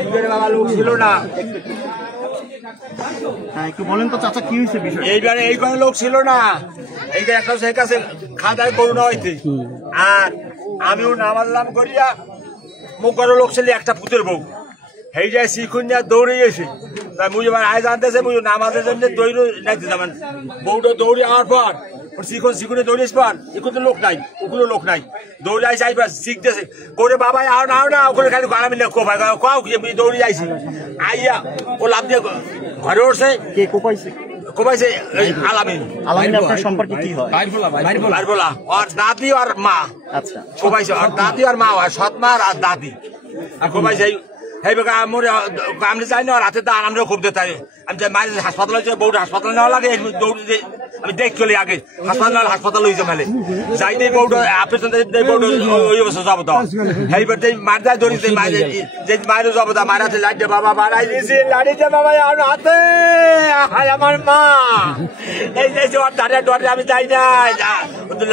এইবারে বাবা লোক ছিল না। হ্যাঁ একটু বলেন তো চাচা কি হয়েছে বিষয়? এইবারে লোক ছিল না, এইটা একটা সে কাছে খাদায় করুণা হইতে, আর আমিও নামাল্লাম করিয়া মুখ করো লোক ছিল একটা পুতের বউ, এই যায় শিখুন দৌড়ে গেছে। তাই মুই এবার আয় জানতেছে মুই নামাজের জন্য দৌড়ে নাইতে যাবেন, বউটা দৌড়ে আওয়ার পর শিখুনে দৌড়িস পার এখন তো লোক নাই, ওগুলো লোক নাই, দৌড়ে আইসে আইবার শিখতেছে করে বাবা আও না ওখানে খালি গালামি না কোপাই কাউ কি দৌড়ে যাইছি আইয়া ও লাভ দিয়ে ঘরে উঠছে। কে কোপাইছে? কোপাইছে আলামিন। আলামিন আপনার সম্পর্কে কি হয়? বাইরবোলা আর দাদি আর মা। আচ্ছা কোপাইছে আর দাদি আর মা হয়, সৎ মা আর দাদি কোপাইছে। আমি চাই না রাতে তো আমরাও খুব দিতে আমি মায়ের হাসপাতালে বউটা হাসপাতালে নেওয়া লাগে, দৌড়ে আমি দেখ চলি আগে হাসপাতাল হয়েছে মেলে যাই দেই বউটা অপারেশন বউটা ওই অবস্থা যাবো তো এইবার মার যায় ধরি যে মায়েরও যাবো তা মায়ের হাতে লাইট বাবা বাড়াই দিয়েছি লাড়িতে বাবা হাতে আমার মা এই যে ডরে আমি যাই না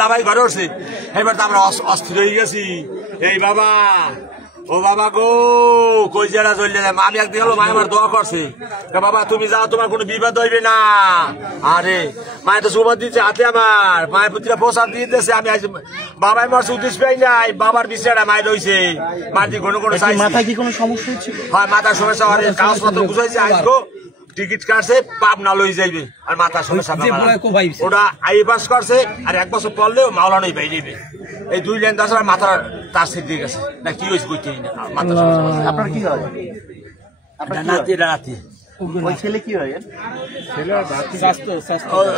লাভাই ঘরে উঠছি। এইবার তো আমরা অস্থির হয়ে গেছি। এই বাবা ও বাবা গো কই জেলা চলে যায়, আমি একদিন হলো মায় আমার দোয়া করছে বাবা তুমি যাও তোমার কোনো বিপদ হইবে না। আরে মায়ের তো সুবাদ দিচ্ছে হাতে, আমার মায়ের পুত্রীরা প্রসাদ দিয়ে দিতেছে। আমি আজ বাবাই মার উদ্দেশ পাই নাই, বাবার বিছানা মায়ের রয়েছে মার দিয়ে কোনো মাথায় কি কোনো সমস্যা হচ্ছে? হয় মাথার সমস্যা, কাগজপত্র বুঝাইছে আজকে টিকিট কাটছে পাবনা লই যাইবে আর মাথার সমস্যা ওটা আই পাস করছে আর 1 বছর পড়লেও মাওলানাই পাই যাইবে। এই 2 লাইন 10 মাথার তার সিট দিয়ে গেছে না কি হয়েছে কইতে না মাথা সমস্যা। আপনার কি হয়? আপনার নাতি নাতি ওই ছেলে কি হয়?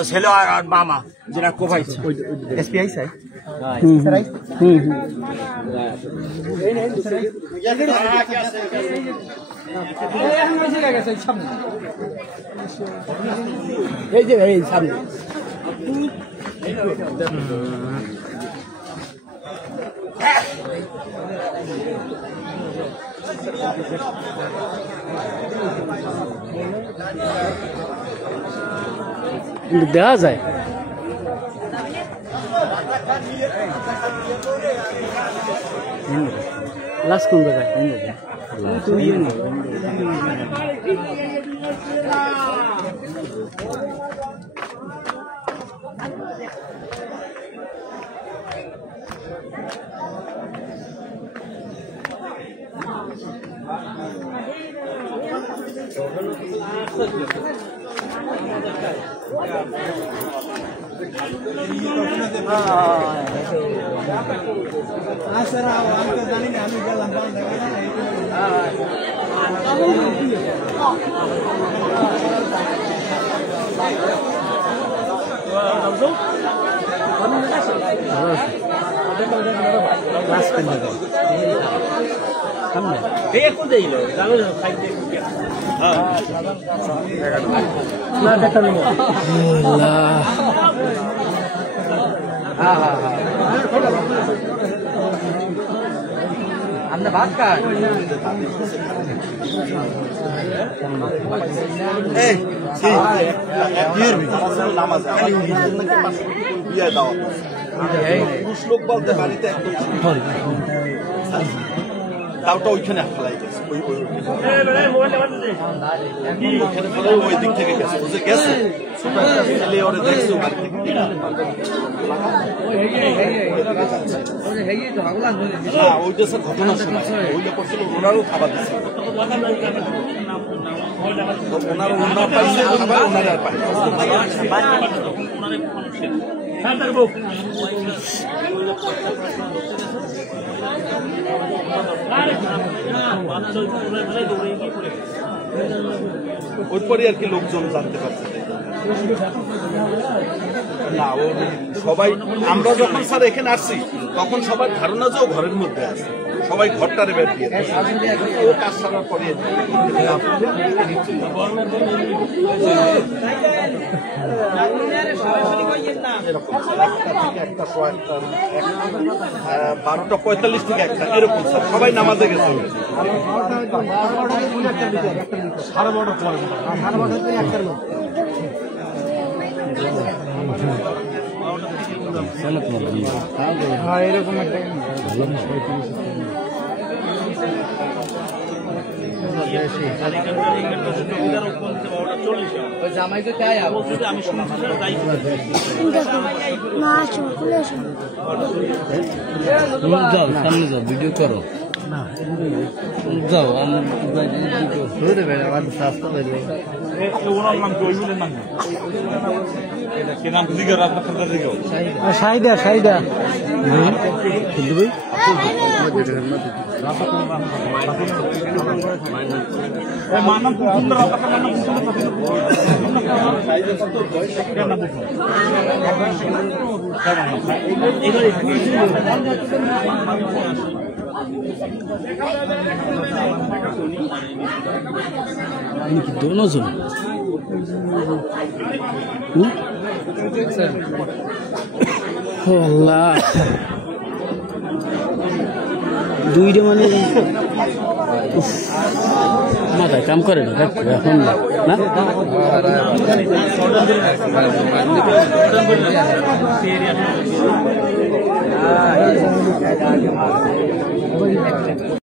ছেলে আর মামা যেটা কোপাইছে এসপিআই স্যার। এই যে এই সামনে দেখা যায় লাস্ট কোন জায়গায় আমরা ভাত খাই পুরুষ লোক বলতে বাড়িতে একদম তাওটা ওইখানে ফেলাই গেছে, ওই দিক থেকে গেছে বুঝে গেছে ছেলে ওরে দেখছে ওইটা স্যার ঘটনা শোনা ওইটা করছিল ওনারও খাবার দিচ্ছে ওনার ওনার পাইছে খাবার ওনারা আর পায় ওই পরে আর কি লোকজন জানতে পারছে না ও সবাই আমরা যখন স্যার এখানে আসছি তখন সবার ধারণা যে ও ঘরের মধ্যে আছে, সবাই ঘরটারে বের দিয়ে ও কাজ সারার পরে এরকম 12:45 থেকে 1টা এরকম স্যার সবাই নামাজে গেছে। 12:30 এরকম একটা জামাই তো তাই যাও সামনে যাও ভিডিও করো যাও আমার রাস্তা সাইদা সাইদা दोनों सुन अल्लाह দুইটা মানে মাথায় কাম করে না এখন না